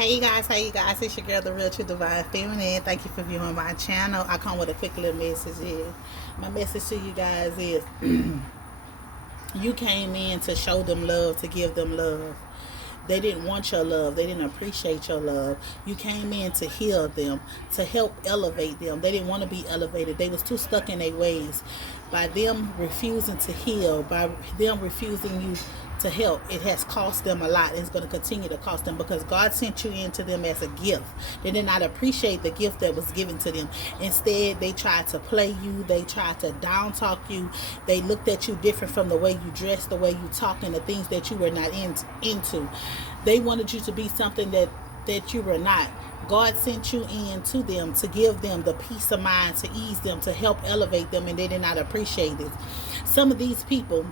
Hey you guys, it's your girl, the Real True Divine Feminine. Thank you for viewing my channel. I come with a quick little message here. My message to you guys is you came in to show them love, to give them love. They didn't want your love. They didn't appreciate your love. You came in to heal them, to help elevate them. They didn't want to be elevated. They was too stuck in their ways. By them refusing to heal, by them refusing you to help, it has cost them a lot. It's going to continue to cost them because God sent you into them as a gift. They did not appreciate the gift that was given to them. Instead, they tried to play you. They tried to down talk you. They looked at you different from the way you dress, the way you talk, and the things that you were not into. They wanted you to be something that you were not. God sent you in to them to give them the peace of mind, to ease them, to help elevate them, and they did not appreciate it. Some of these people,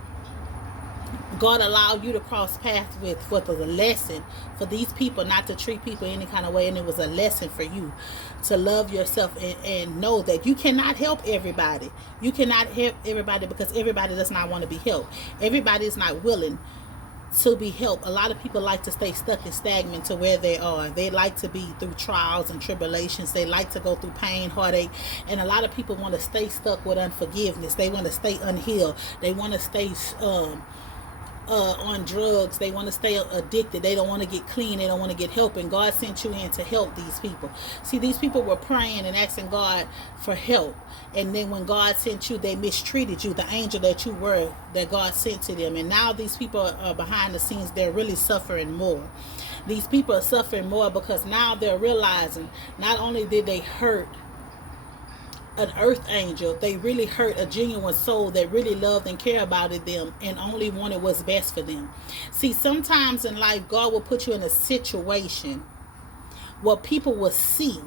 God allowed you to cross paths with for the lesson for these people, not to treat people any kind of way, and it was a lesson for you to love yourself and know that you cannot help everybody. You cannot help everybody because everybody does not want to be helped. Everybody is not willing to be helped. A lot of people like to stay stuck and stagnant to where they are. They like to be through trials and tribulations. They like to go through pain, heartache, and a lot of people want to stay stuck with unforgiveness. They want to stay unhealed. They want to stay on drugs. They want to stay addicted. They don't want to get clean. They don't want to get help. And God sent you in to help these people. See, these people were praying and asking God for help. And then when God sent you, they mistreated you, the angel that you were, that God sent to them. And now these people are behind the scenes. They're really suffering more. These people are suffering more because now they're realizing not only did they hurt an earth angel, they really hurt a genuine soul that really loved and cared about them and only wanted what's best for them. See, sometimes in life, God will put you in a situation where people will see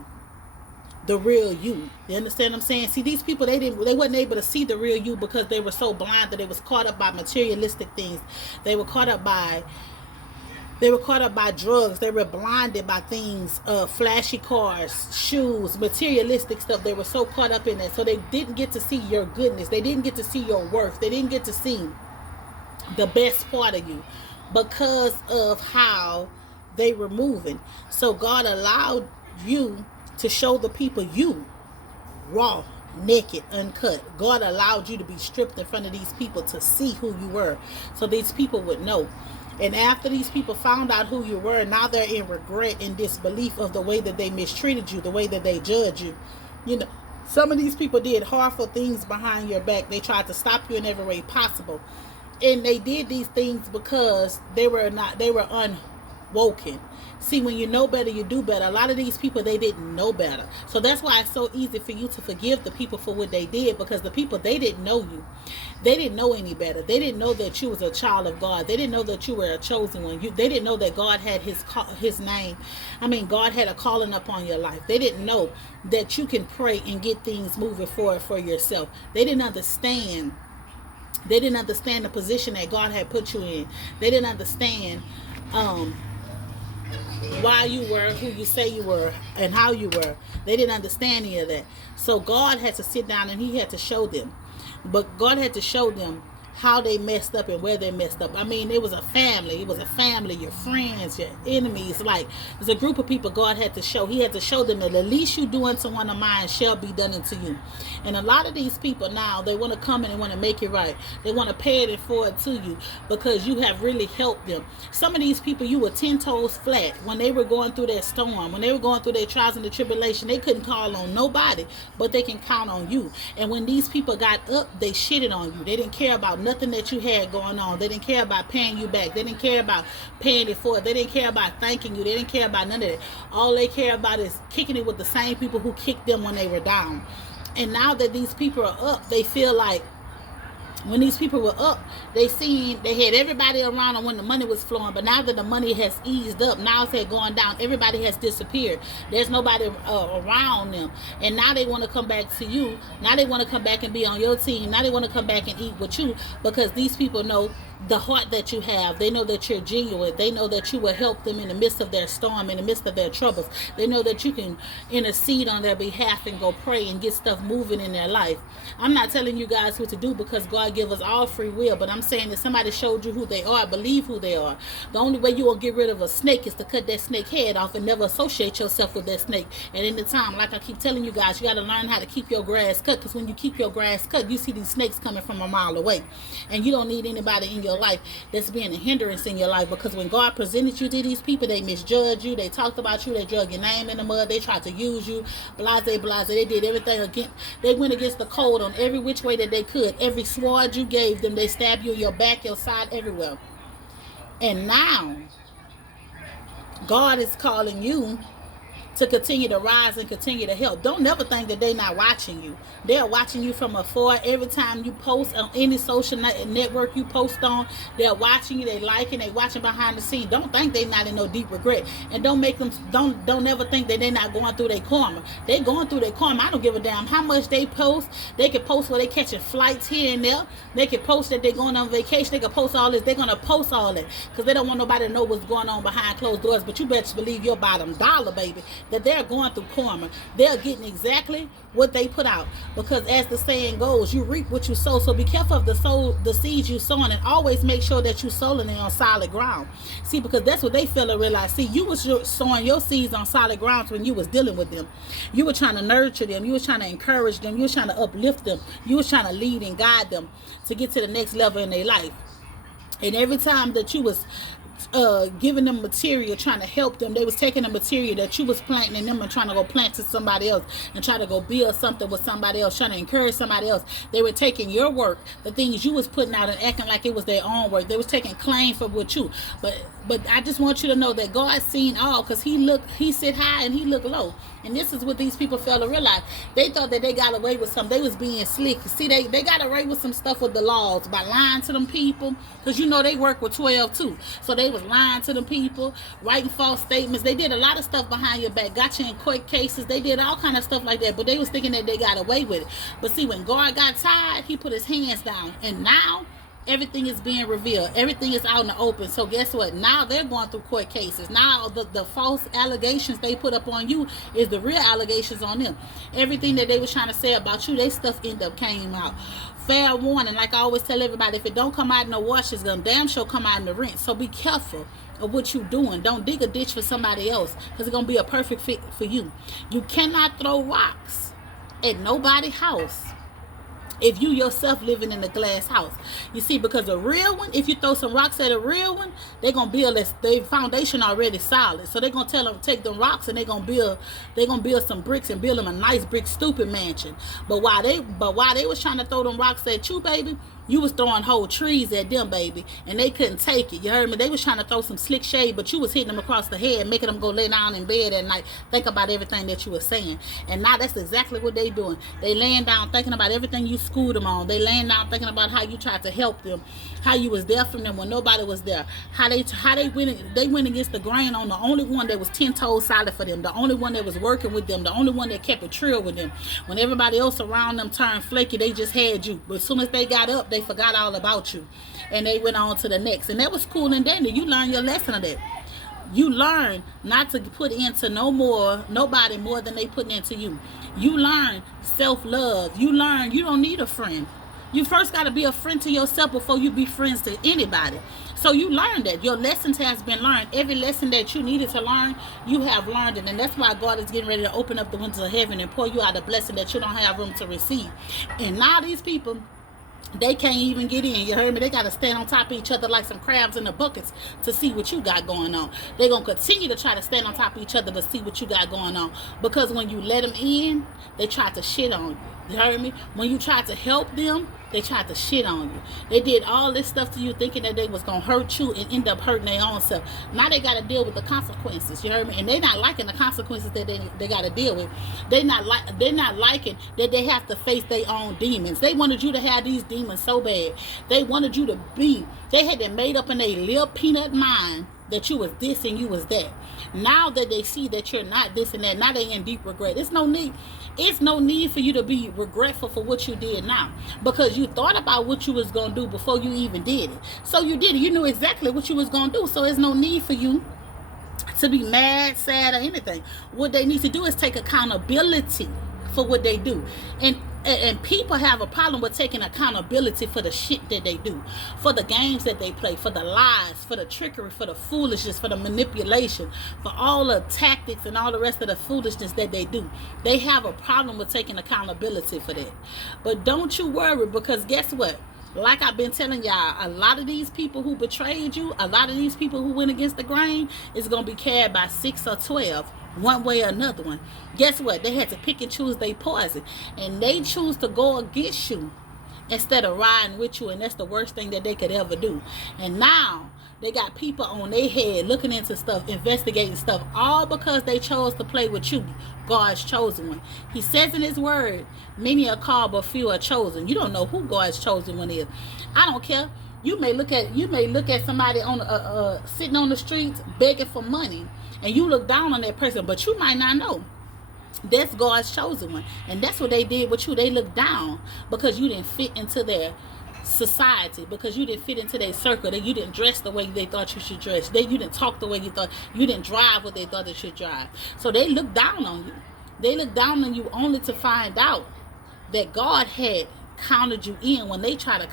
the real you. You understand what I'm saying? See, these people, they wasn't able to see the real you because they were so blind that they was caught up by materialistic things. They were caught up by drugs. They were blinded by things, flashy cars, shoes, materialistic stuff. They were so caught up in it. So they didn't get to see your goodness. They didn't get to see your worth. They didn't get to see the best part of you because of how they were moving. So God allowed you to show the people you raw, naked, uncut. God allowed you to be stripped in front of these people to see who you were, so these people would know. And after these people found out who you were, now they're in regret and disbelief of the way that they mistreated you, the way that they judged you. You know, some of these people did harmful things behind your back. They tried to stop you in every way possible. And they did these things because they were unwoken. See, when you know better, you do better. A lot of these people, they didn't know better. So that's why it's so easy for you to forgive the people for what they did, because the people, they didn't know you. They didn't know any better. They didn't know that you was a child of God. They didn't know that you were a chosen one. They didn't know that God had his name. God had a calling upon your life. They didn't know that you can pray and get things moving forward for yourself. They didn't understand. They didn't understand the position that God had put you in. They didn't understand why you were who you say you were and how you were. They didn't understand any of that. So God had to sit down and he had to show them. But God had to show them how they messed up and where they messed up. It was a family. It was a family, your friends, your enemies. Like, there's a group of people God had to show. He had to show them that the least you do unto one of mine shall be done unto you. And a lot of these people now, they want to come in and want to make it right. They want to pay it forward to you because you have really helped them. Some of these people, you were 10 toes flat when they were going through that storm, when they were going through their trials and the tribulation. They couldn't call on nobody, but they can count on you. And when these people got up, they shitted on you. They didn't care about nothing that you had going on. They didn't care about paying you back. They didn't care about paying it forward. They didn't care about thanking you. They didn't care about none of that. All they care about is kicking it with the same people who kicked them when they were down. And now that these people are up, they feel like when these people were up, they had everybody around them when the money was flowing. But now that the money has eased up, now it's going down, everybody has disappeared. There's nobody around them. And now they want to come back to you. Now they want to come back and be on your team. Now they want to come back and eat with you because these people know the heart that you have. They know that you're genuine. They know that you will help them in the midst of their storm, in the midst of their troubles. They know that you can intercede on their behalf and go pray and get stuff moving in their life. I'm not telling you guys what to do, because God gives us all free will, but I'm saying that somebody showed you who they are, believe who they are. The only way you will get rid of a snake is to cut that snake head off and never associate yourself with that snake. And in the time, like I keep telling you guys, you got to learn how to keep your grass cut, because when you keep your grass cut, you see these snakes coming from a mile away. And you don't need anybody in your life that's being a hindrance in your life, because when God presented you to these people, they misjudged you, they talked about you, they drug your name in the mud, they tried to use you, blase, they did everything against, they went against the code on every which way that they could. Every sword you gave them, they stabbed you in your back, your side, everywhere. And now God is calling you to continue to rise and continue to help. Don't never think that they're not watching you. They're watching you from afar. Every time you post on any social network you post on, they're watching you, they liking, they watching behind the scenes. Don't think they're not in no deep regret. And don't ever think that they're not going through their karma. They're going through their karma. I don't give a damn how much they post. They can post where they catching flights here and there. They can post that they're going on vacation. They can post all this. They're going to post all that because they don't want nobody to know what's going on behind closed doors. But you better believe your bottom dollar, baby, that they're going through karma. They're getting exactly what they put out, because as the saying goes, you reap what you sow. So be careful of the seeds you sowing, and always make sure that you sowing it on solid ground. See, because that's what they fail to realize. See, you was sowing your seeds on solid ground when you was dealing with them. You were trying to nurture them. You was trying to encourage them. You was trying to uplift them. You was trying to lead and guide them to get to the next level in their life. And every time that you was giving them material, trying to help them, they was taking the material that you was planting in them and trying to go plant to somebody else and try to go build something with somebody else, trying to encourage somebody else. They were taking your work, the things you was putting out, and acting like it was their own work. They was taking claim for what you, but I just want you to know that God seen all, because he sit high and he look low. And this is what these people fail to realize. They thought that they got away with something. They was being slick. See, they got away with some stuff with the laws by lying to them people, because you know they work with 12 too. So they was lying to them people, writing false statements. They did a lot of stuff behind your back, got you in court cases. They did all kind of stuff like that, but they was thinking that they got away with it. But see, when God got tired, he put his hands down, and now everything is being revealed. Everything is out in the open. So guess what? Now they're going through court cases. Now the false allegations they put up on you is the real allegations on them. Everything that they was trying to say about you, they stuff end up came out. Fair warning, like I always tell everybody, if it don't come out in the wash, it's gonna damn sure come out in the rinse. So be careful of what you're doing. Don't dig a ditch for somebody else, because it's gonna be a perfect fit for you. You cannot throw rocks at nobody's house if you yourself living in a glass house. You see, because a real one, if you throw some rocks at a real one, they're gonna build their foundation already solid. So they're gonna tell them take them rocks and they're gonna build some bricks and build them a nice brick stupid mansion. But while they was trying to throw them rocks at you, baby, you was throwing whole trees at them, baby, and they couldn't take it. You heard me? They was trying to throw some slick shade, but you was hitting them across the head, making them go lay down in bed at night, think about everything that you were saying. And now that's exactly what they doing. They laying down thinking about everything you schooled them on. They laying down thinking about how you tried to help them, how you was there for them when nobody was there, how they went against the grain on the only one that was 10 toes solid for them, the only one that was working with them, the only one that kept it trill with them. When everybody else around them turned flaky, they just had you. But as soon as they got up, they forgot all about you, and they went on to the next. And that was cool and dandy. You learned your lesson of that. You learn not to put into nobody more than they put into you. You learn self-love. You learn you don't need a friend. You first got to be a friend to yourself before you be friends to anybody. So you learned that. Your lessons has been learned. Every lesson that you needed to learn, you have learned it. And that's why God is getting ready to open up the windows of heaven and pour you out a blessing that you don't have room to receive. And now these people, they can't even get in. You heard me? They got to stand on top of each other like some crabs in the buckets to see what you got going on. They're going to continue to try to stand on top of each other to see what you got going on. Because when you let them in, they try to shit on you. You heard me? When you tried to help them, they tried to shit on you. They did all this stuff to you thinking that they was going to hurt you and end up hurting their own self. Now they got to deal with the consequences. You heard me? And they not liking the consequences that they got to deal with. They're not liking that they have to face their own demons. They wanted you to have these demons so bad. They wanted you to be. They had them made up in their little peanut mind that you was this and you was that. Now that they see that you're not this and that, now they in deep regret. It's no need for you to be regretful for what you did now, because you thought about what you was gonna do before you even did it. So you did it. You knew exactly what you was gonna do. So there's no need for you to be mad, sad, or anything. What they need to do is take accountability for what they do. And people have a problem with taking accountability for the shit that they do, for the games that they play, for the lies, for the trickery, for the foolishness, for the manipulation, for all the tactics and all the rest of the foolishness that they do. They have a problem with taking accountability for that. But don't you worry, because guess what? Like I've been telling y'all, a lot of these people who betrayed you, a lot of these people who went against the grain is going to be carried by 6 or 12, one way or another one. Guess what? They had to pick and choose their poison, and they choose to go against you instead of riding with you, and that's the worst thing that they could ever do. And now they got people on their head looking into stuff, investigating stuff, all because they chose to play with you, God's chosen one. He says in his word, many are called but few are chosen. You don't know who God's chosen one is. I don't care. You may look at somebody on sitting on the streets begging for money, and you look down on that person, but you might not know that's God's chosen one. And that's what they did with you. They looked down because you didn't fit into their society, because you didn't fit into their circle, that you didn't dress the way they thought you should dress, that you didn't talk the way you thought, you didn't drive what they thought they should drive. So they looked down on you. They looked down on you only to find out that God had counted you in when they try to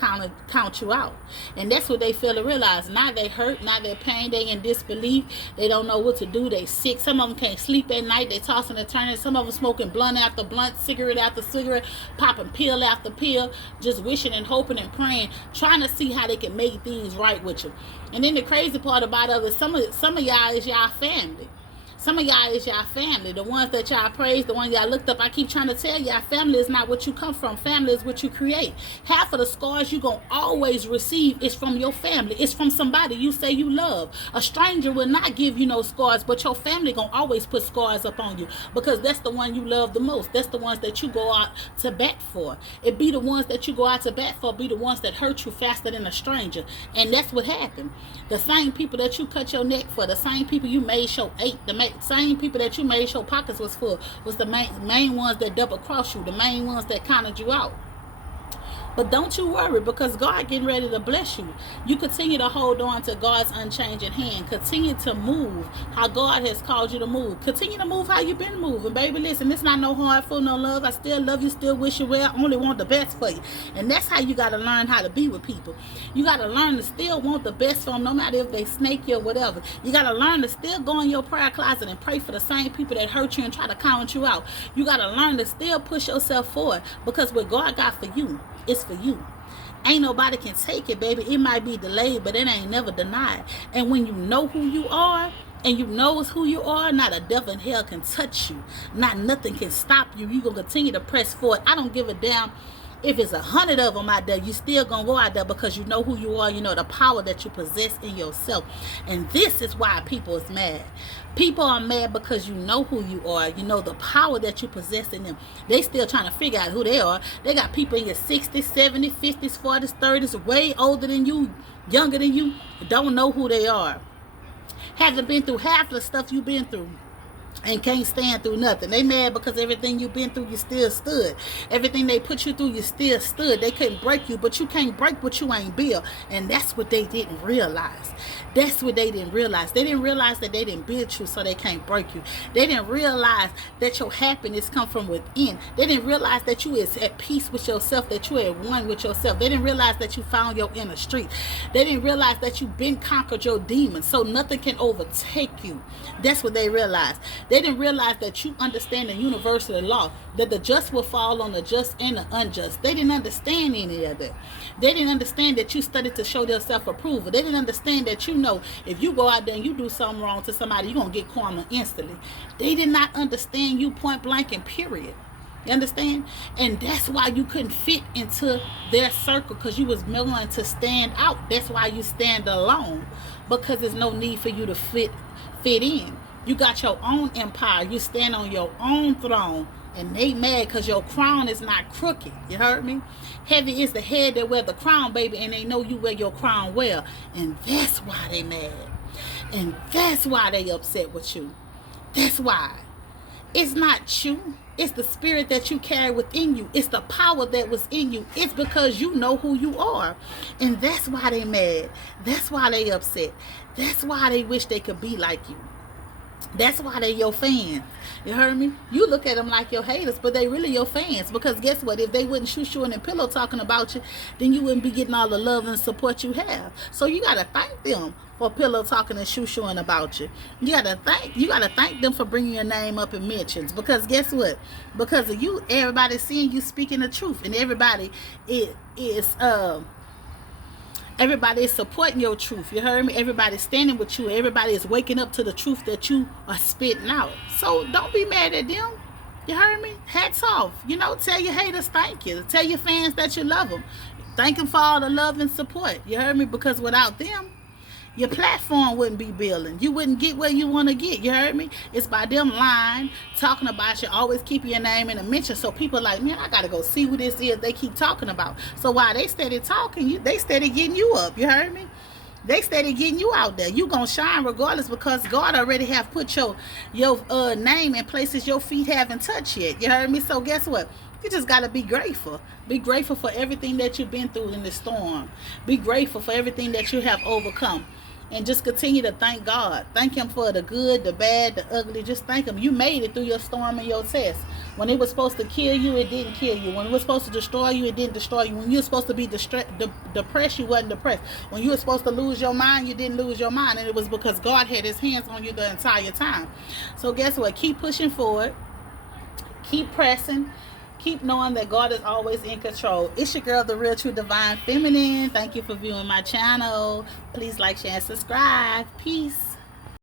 count you out. And that's what they fail to realize. Now they hurt, now they're pain, they in disbelief, they don't know what to do, they sick. Some of them can't sleep at night, they tossing and turning. Some of them smoking blunt after blunt, cigarette after cigarette, popping pill after pill, just wishing and hoping and praying, trying to see how they can make things right with you. And then the crazy part about it is some of y'all is y'all family. Some of y'all is y'all family, the ones that y'all praise, the ones y'all looked up. I keep trying to tell y'all, family is not what you come from. Family is what you create. Half of the scars you're going to always receive is from your family. It's from somebody you say you love. A stranger will not give you no scars, but your family going to always put scars up on you, because that's the one you love the most. That's the ones that you go out to bat for. It be the ones that you go out to bat for, be the ones that hurt you faster than a stranger. And that's what happened. The same people that you cut your neck for, the same people you made sure ate, the same people that you made sure pockets was full, was the main ones that double crossed you, the main ones that counted you out. But don't you worry, because God getting ready to bless you. You continue to hold on to God's unchanging hand. Continue to move how God has called you to move. Continue to move how you've been moving. Baby, listen, it's not no hard for no love. I still love you, still wish you well, only want the best for you. And that's how you got to learn how to be with people. You got to learn to still want the best for them, no matter if they snake you or whatever. You got to learn to still go in your prayer closet and pray for the same people that hurt you and try to count you out. You got to learn to still push yourself forward, because what God got for you, it's for you. Ain't nobody can take it, baby. It might be delayed, but it ain't never denied. And when you know who you are, and you know who you are, not a devil in hell can touch you. Not nothing can stop you. You gonna continue to press forward. I don't give a damn if it's 100 of them out there. You still gonna go out there, because you know who you are. You know the power that you possess in yourself. And this is why people is mad. People are mad because you know who you are. You know the power that you possess in them. They still trying to figure out who they are. They got people in your 60s, 70s, 50s, 40s, 30s, way older than you, younger than you, don't know who they are. Haven't been through half the stuff you've been through, and can't stand through nothing. They mad because everything you've been through, you still stood. Everything they put you through, you still stood. They couldn't break you, but you can't break what you ain't built. And that's what they didn't realize. That's what they didn't realize. They didn't realize that they didn't build you, so they can't break you. They didn't realize that your happiness come from within. They didn't realize that you is at peace with yourself, that you at one with yourself. They didn't realize that you found your inner street. They didn't realize that you've been conquered your demons, so nothing can overtake you. That's what they realized. They didn't realize that you understand the universal law, that the just will fall on the just and the unjust. They didn't understand any of that. They didn't understand that you studied to show yourself approval. They didn't understand that you know if you go out there and you do something wrong to somebody, you're going to get karma instantly. They did not understand you point blank and period. You understand? And that's why you couldn't fit into their circle, because you was willing to stand out. That's why you stand alone, because there's no need for you to fit in. You got your own empire. You stand on your own throne. And they mad because your crown is not crooked. You heard me? Heavy is the head that wear the crown, baby. And they know you wear your crown well. And that's why they mad. And that's why they upset with you. That's why. It's not you. It's the spirit that you carry within you. It's the power that was in you. It's because you know who you are. And that's why they mad. That's why they upset. That's why they wish they could be like you. That's why they your fans. You heard me? You look at them like your haters, but they really your fans. Because guess what? If they wouldn't shoot you in the pillow talking about you, then you wouldn't be getting all the love and support you have. So you gotta thank them for pillow talking and shoo-shooing about you. You gotta thank them for bringing your name up in mentions. Because guess what? Because of you, everybody's seeing you speaking the truth, and everybody is supporting your truth. You heard me? Everybody's standing with you. Everybody is waking up to the truth that you are spitting out. So don't be mad at them. You heard me? Hats off. Tell your haters thank you. Tell your fans that you love them. Thank them for all the love and support. You heard me? Because without them, your platform wouldn't be building. You wouldn't get where you want to get. You heard me? It's by them lying, talking about you, always keeping your name in a mention. So people like, man, I got to go see who this is they keep talking about. So while they steady talking, they steady getting you up. You heard me? They steady getting you out there. You going to shine regardless because God already have put your name in places your feet haven't touched yet. You heard me? So guess what? You just got to be grateful. Be grateful for everything that you've been through in the storm. Be grateful for everything that you have overcome. And just continue to thank God. Thank Him for the good, the bad, the ugly. Just thank Him. You made it through your storm and your test. When it was supposed to kill you, it didn't kill you. When it was supposed to destroy you, it didn't destroy you. When you were supposed to be depressed, you wasn't depressed. When you were supposed to lose your mind, you didn't lose your mind. And it was because God had His hands on you the entire time. So guess what? Keep pushing forward. Keep pressing. Keep knowing that God is always in control. It's your girl, the Real True Divine Feminine. Thank you for viewing my channel. Please like, share, and subscribe. Peace.